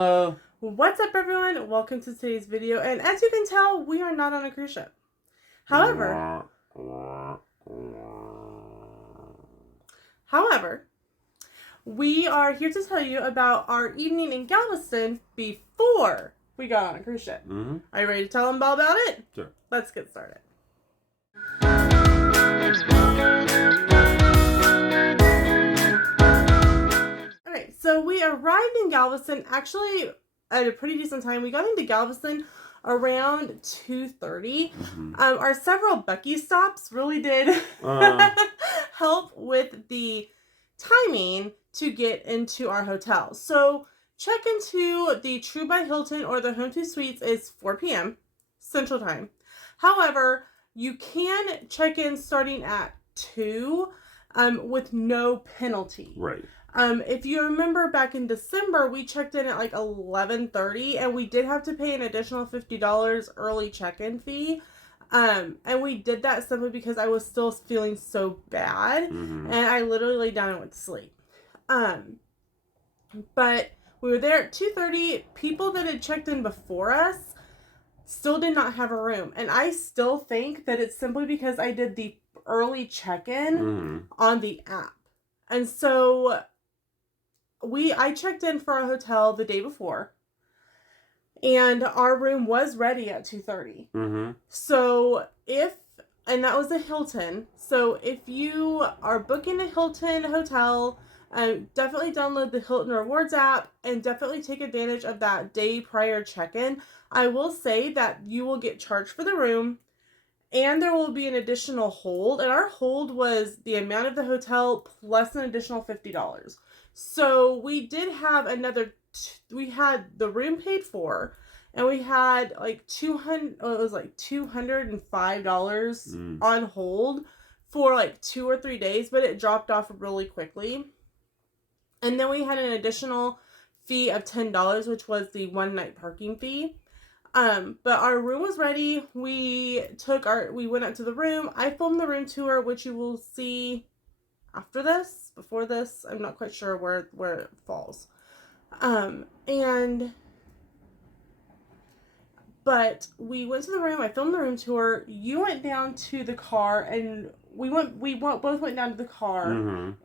What's up, everyone? Welcome to today's video, and as you can tell, we are not on a cruise ship. However, we are here to tell you about our evening in Galveston before we got on a cruise ship. Mm-hmm. Are you ready to tell them all about it? Sure. Let's get started. Alright, so we arrived in Galveston actually at a pretty decent time. We got into Galveston around 2:30. Mm-hmm. Our several Bucky stops really did help with the timing to get into our hotel. So check into the True by Hilton or the Home 2 Suites is 4 p.m. Central Time. However, you can check in starting at 2 with no penalty. Right. If you remember back in December, we checked in at like 11:30 and we did have to pay an additional $50 early check-in fee. And we did that simply because I was still feeling so bad, and I literally laid down and went to sleep. But we were there at 2:30. People that had checked in before us still did not have a room, and I still think that it's simply because I did the early check-in on the app. And so I checked in for a hotel the day before, and our room was ready at 2:30. So and that was a Hilton. So if you are booking a Hilton hotel, definitely download the Hilton Rewards app and definitely take advantage of that day prior check-in. I will say that you will get charged for the room, and there will be an additional hold, and our hold was the amount of the hotel plus an additional $50. So we did have we had the room paid for, and we had like $205 on hold for like 2 or 3 days, but it dropped off really quickly. And then we had an additional fee of $10, which was the 1-night parking fee. But our room was ready. We went up to the room. I filmed the room tour, which you will see after this, before this. I'm not quite sure where it falls. But we went to the room. I filmed the room tour. You went down to the car, and we both went down to the car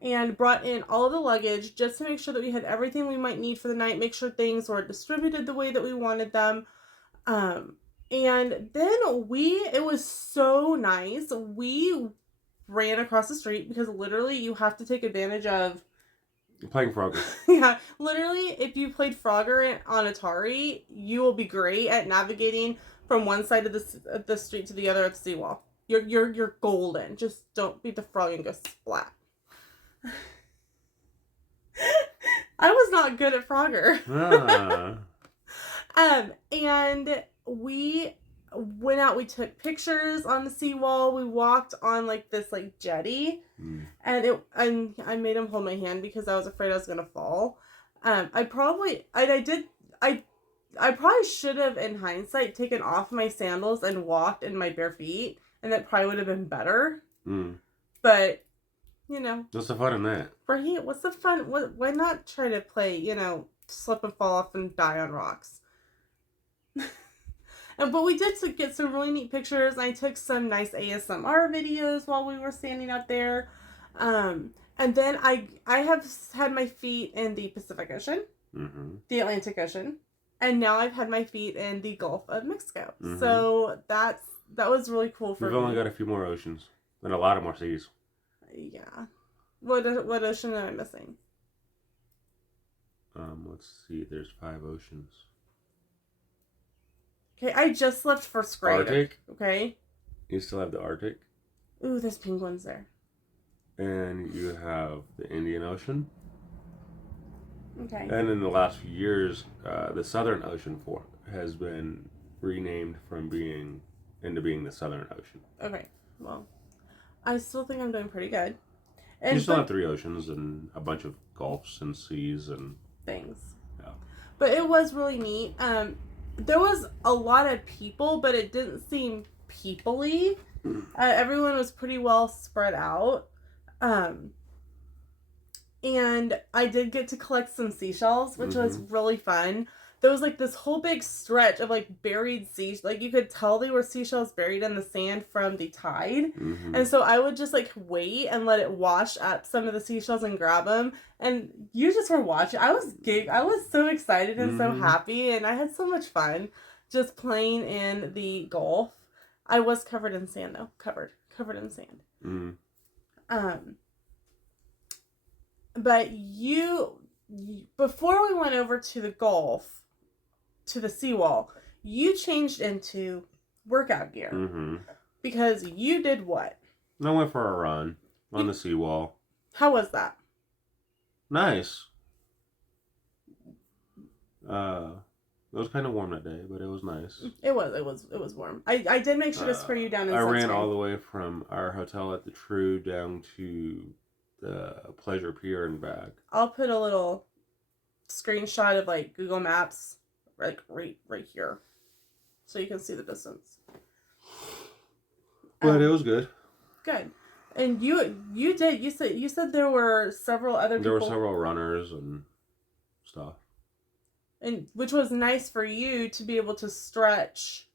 and brought in all of the luggage just to make sure that we had everything we might need for the night. Make sure things were distributed the way that we wanted them. And then it was so nice. We ran across the street because literally you have to take advantage of playing Frogger. Yeah, literally, if you played Frogger on Atari, you will be great at navigating from one side of the street to the other at the seawall. You're golden. Just don't beat the frog and go splat. I was not good at Frogger. And we went out, we took pictures on the seawall, we walked on like this like jetty, and I made him hold my hand because I was afraid I was gonna fall. I probably should have, in hindsight, taken off my sandals and walked in my bare feet, and that probably would have been better. But you know, what's the fun in that? Right? What's the fun? Why not try to play, slip and fall off and die on rocks? But we did get some really neat pictures, and I took some nice ASMR videos while we were standing up there. And then I have had my feet in the Pacific Ocean, the Atlantic Ocean, and now I've had my feet in the Gulf of Mexico. So that was really cool for me. We've only got a few more oceans and a lot of more seas. Yeah. What ocean am I missing? Let's see. There's 5 oceans. Okay, I just left for Scrape. Arctic. Okay. You still have the Arctic. Ooh, there's penguins there. And you have the Indian Ocean. Okay. And in the last few years, the Southern Ocean has been renamed from being the Southern Ocean. Okay. Well, I still think I'm doing pretty good. You still have 3 oceans and a bunch of gulfs and seas and things. Yeah. But it was really neat. There was a lot of people, but it didn't seem people-y. Everyone was pretty well spread out. And I did get to collect some seashells, which was really fun. there was like this whole big stretch of like buried sea, like you could tell they were seashells buried in the sand from the tide. Mm-hmm. And so I would just like wait and let it wash up some of the seashells and grab them. And you just were watching. I was so excited and so happy, and I had so much fun just playing in the Gulf. I was covered in sand though, covered in sand. Mm-hmm. But before we went over to the Gulf, to the seawall, you changed into workout gear. Mm-hmm. Because you did what? I went for a run on the seawall. How was that? Nice. It was kind of warm that day, but it was nice. It was warm. I did make sure to spray you down in sunscreen. I ran all the way from our hotel at the True down to the Pleasure Pier and back. I'll put a little screenshot of like Google Maps like right here, so you can see the distance. But it was good. Good. And you said there were several other people. There were several runners and stuff. And which was nice for you to be able to stretch.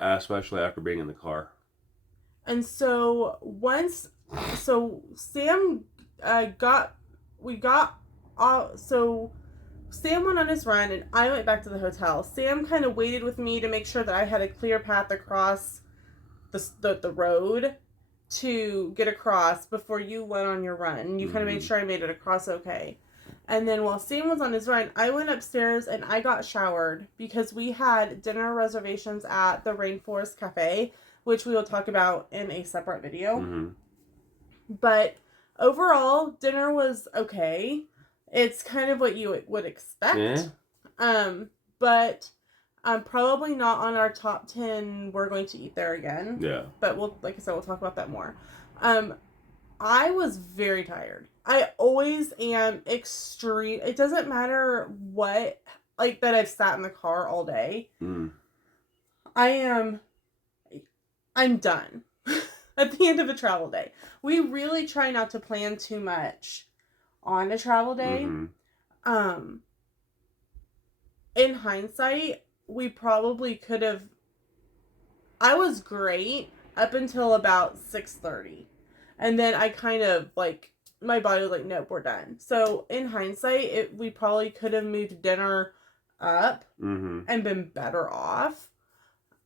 Especially after being in the car. And so Sam Sam went on his run and I went back to the hotel. Sam kind of waited with me to make sure that I had a clear path across the road to get across before you went on your run. You kind of made sure I made it across okay. And then while Sam was on his run, I went upstairs and I got showered because we had dinner reservations at the Rainforest Cafe, which we will talk about in a separate video. Mm-hmm. But overall, dinner was okay. It's kind of what you would expect. Yeah. But probably not on our top 10. We're going to eat there again. Yeah. But like I said, we'll talk about that more. I was very tired. I always am extreme. It doesn't matter what, like that I've sat in the car all day. I'm done at the end of a travel day. We really try not to plan too much on a travel day. Mm-hmm. In hindsight, we probably could have. I was great up until about 6:30. And then I kind of like, my body was like, nope, we're done. So in hindsight, we probably could have moved dinner up and been better off.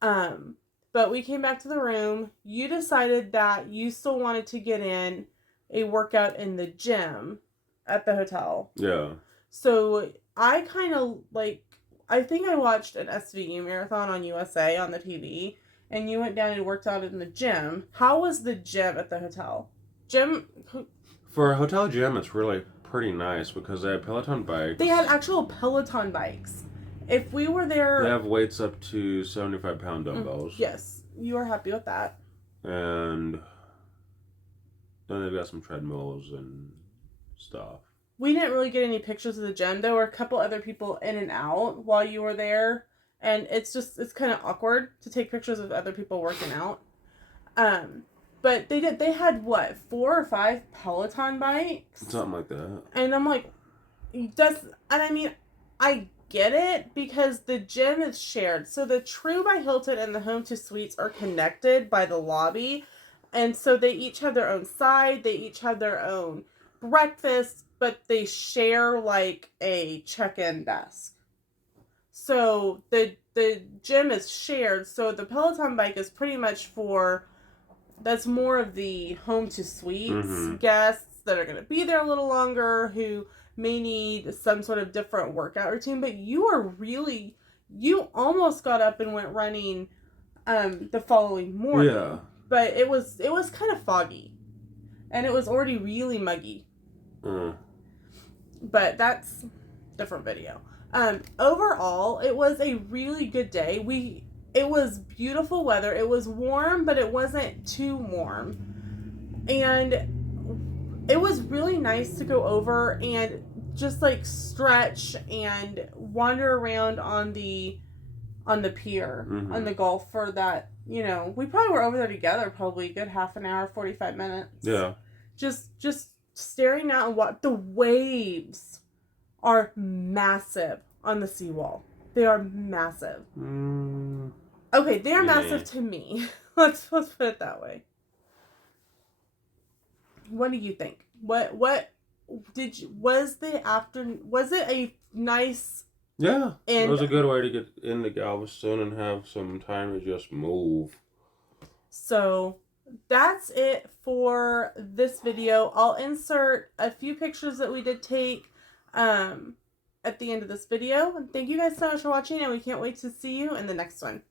But we came back to the room. You decided that you still wanted to get in a workout in the gym at the hotel. Yeah. So I kind of like, I think I watched an SVU marathon on USA on the TV. And you went down and worked out in the gym. How was the gym at the hotel? For a hotel gym, it's really pretty nice because they have Peloton bikes. They had actual Peloton bikes. If we were there... They have weights up to 75-pound dumbbells. Yes. You were happy with that. And then they've got some treadmills and stuff. We didn't really get any pictures of the gym. There were a couple other people in and out while you were there. And it's kind of awkward to take pictures of other people working out. But they had what, 4 or 5 Peloton bikes? Something like that. And I'm like, I get it because the gym is shared. So the True by Hilton and the Home to Suites are connected by the lobby. And so they each have their own side. They each have their own breakfast, but they share like a check-in desk. So the gym is shared. So the Peloton bike is pretty much that's more of the Home to Suites guests that are going to be there a little longer, who may need some sort of different workout routine. But you almost got up and went running the following morning. Yeah. But it was kind of foggy. And it was already really muggy. But that's different video. Overall, it was a really good day. It was beautiful weather. It was warm, but it wasn't too warm. And it was really nice to go over and just like stretch and wander around on the pier, on the Gulf for that, we probably were over there together probably a good half an hour, 45 minutes. Yeah. Just staring out and the waves are massive on the seawall. They are massive. Okay, they are massive to me. Let's put it that way. What do you think? What was it a nice? Yeah, it was a good way to get into Galveston and have some time to just move. So that's it for this video. I'll insert a few pictures that we did take at the end of this video. And thank you guys so much for watching, and we can't wait to see you in the next one.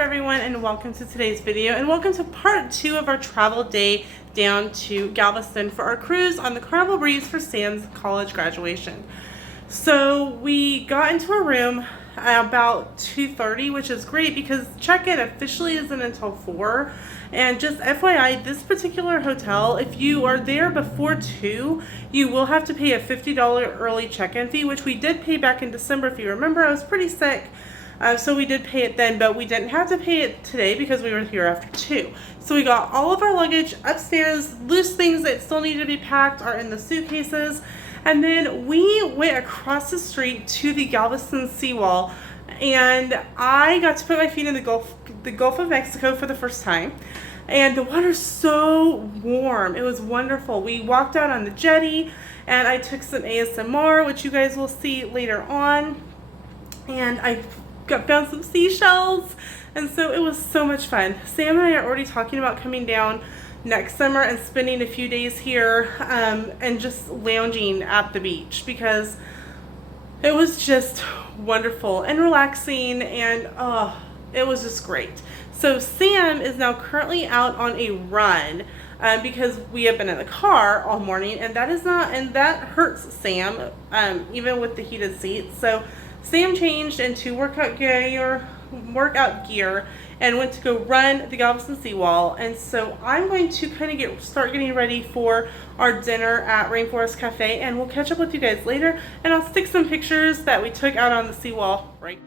Everyone, and welcome to today's video, and welcome to part 2 of our travel day down to Galveston for our cruise on the Carnival Breeze for Sam's college graduation. So we got into our room about 2:30, which is great because check-in officially isn't until 4. And just FYI, this particular hotel, if you are there before 2, you will have to pay a $50 early check-in fee, which we did pay back in December. If you remember, I was pretty sick. So we did pay it then, but we didn't have to pay it today because we were here after 2. So we got all of our luggage upstairs. Loose things that still need to be packed are in the suitcases. And then we went across the street to the Galveston seawall, and I got to put my feet in the Gulf of Mexico for the first time. And the water's so warm. It was wonderful. We walked out on the jetty, and I took some ASMR, which you guys will see later on. And I found some seashells, and so it was so much fun. Sam and I are already talking about coming down next summer and spending a few days here and just lounging at the beach because it was just wonderful and relaxing, and it was just great. So Sam is now currently out on a run because we have been in the car all morning, and that hurts Sam even with the heated seats. So Sam changed into workout gear and went to go run the Galveston seawall. And so I'm going to kind of start getting ready for our dinner at Rainforest Cafe, and we'll catch up with you guys later, and I'll stick some pictures that we took out on the seawall right